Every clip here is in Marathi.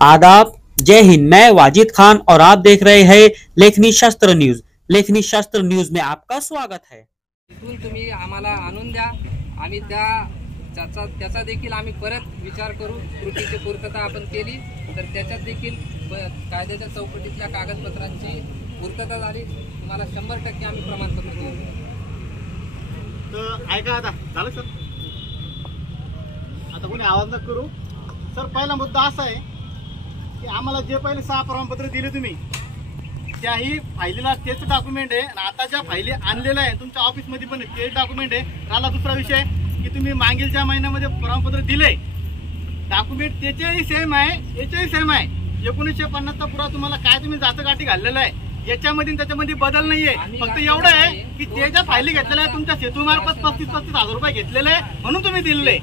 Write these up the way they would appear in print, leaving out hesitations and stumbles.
आदाब, जय हिंद। मैं वाजिद खान और आप देख रहे हैं लेखनी शास्त्र न्यूज। लेखनी शास्त्र न्यूज में आपका स्वागत है। तुम्ही आम्हाला आणून द्या, आम्ही त्याचा देखील आम्ही परत विचार करू। त्रुटीची पूर्तता आपण केली तर त्याच्यात देखील कायद्याच्या चौकटीतल्या कागदपत्रांची पूर्तता झाली, तुम्हाला 100% आम्ही प्रमाणपत्र देऊ। तर ऐका, आता झालं सर, आता कोणी आवाज नका करू सर। पहिला मुद्दा असा आहे की आम्हाला जे पहिले 6 प्रमाणपत्र दिले तुम्ही, त्याही फायलीला तेच डॉक्युमेंट आहे आणि आता ज्या फायली आणलेल्या आहे तुमच्या ऑफिसमध्ये पण तेच डॉक्युमेंट आहे। राहिला दुसरा विषय की तुम्ही मागीलच्या महिन्यामध्ये प्रमाणपत्र दिले, डॉक्युमेंट त्याचेही सेम आहे, याचेही सेम आहे। 1950चा पुरा तुम्हाला काय तुम्ही जाचकाठी घाललेला आहे, याच्यामध्ये त्याच्यामध्ये बदल नाहीये। फक्त एवढं आहे की ते ज्या फायली घेतलेल्या आहे तुमच्या सेतूमार्फत 35-35 हजार रुपये घेतलेले आहे म्हणून तुम्ही दिलेले।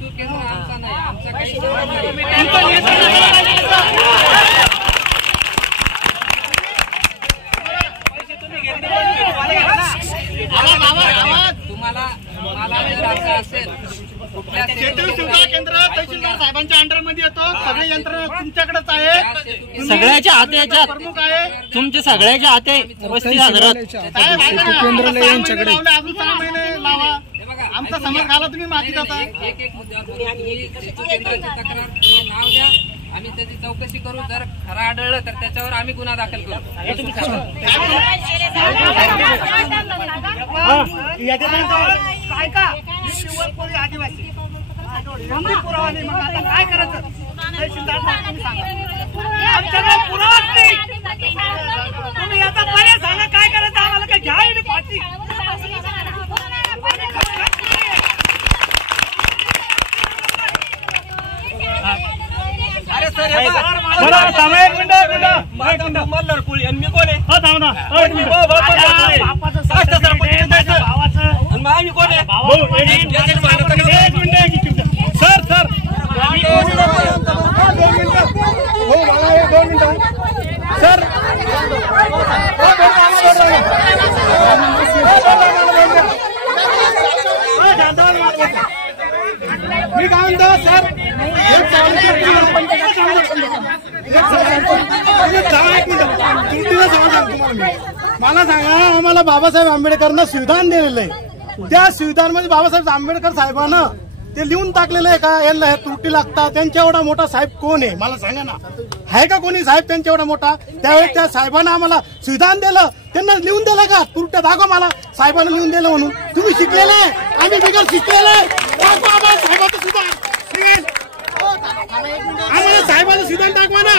केंद्र तहसीलदार साहेबांच्या अंडरमध्ये येतो, सगळे यंत्रणा तुमच्याकडेच आहे, सगळ्याच्या हाते प्रमुख आहे तुमचे, सगळ्याच्या हाते 35,000 यांच्याकडे अजून 6 महिने लावा। आमचा समाज घाला, तुम्ही माती जाता। एक मुद्द्यावर तक्रार नाव द्या, आम्ही त्याची चौकशी करू। जर खरं आढळलं तर त्याच्यावर आम्ही गुन्हा दाखल करू। आदिवासी पुरावा नाही, मग आता काय करायचं? आमच्याकडे पुरावाच नाही, तुम्ही आता पर्याय सांगा काय करायचं आम्हाला? काय घ्या फाशी? अरे सर, मल्हारपुळी आणि मी कोण आहे? आम्ही कोण आहे? सर सर सर मी काय म्हणतो सर, मला सांगा, आम्हाला बाबासाहेब आंबेडकरांना संविधान दिलेलं आहे, त्या संविधानामध्ये बाबासाहेब आंबेडकर साहेबांना ते लिहून टाकलेलं आहे का यांना हे त्रुटी लागतात? त्यांच्या एवढा मोठा साहेब कोण आहे मला सांगा ना, आहे का कोणी साहेब त्यांच्या एवढा मोठा? त्यावेळेस त्या साहेबांना आम्हाला संविधान दिलं, त्यांना लिहून दिलं का? त्रुट्या दाखवा मला, साहेबांना लिहून दिलं म्हणून। तुम्ही शिकलेले आहे, आम्ही बिगर शिकलेले, साहेबाचं सुद्धा आम्हाला साहेबाचं संविधान दाखवा ना।